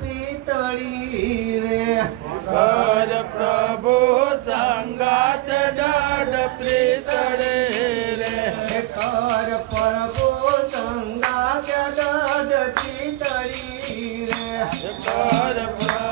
પીતળી રે. કર પ્રભુ સંગાત ડડ પીતળે રે. કર પ્રભુ સંગાત ડડ પીતળી રે. કર પ્રભુ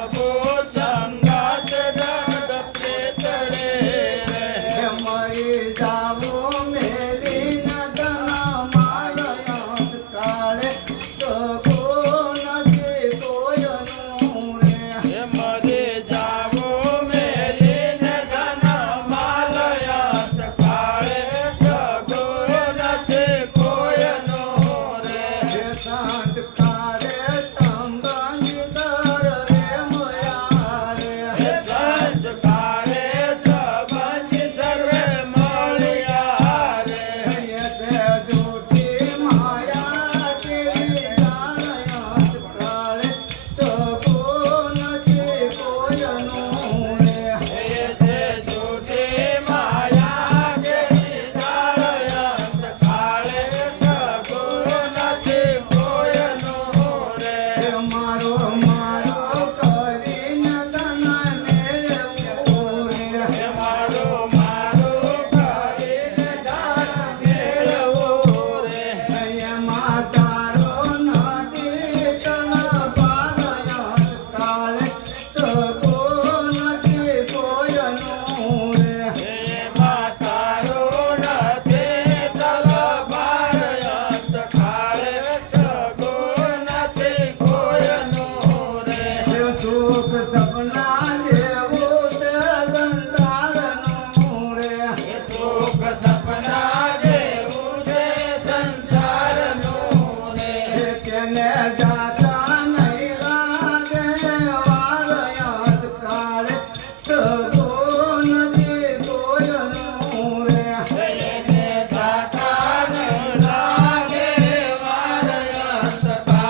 Rastafari.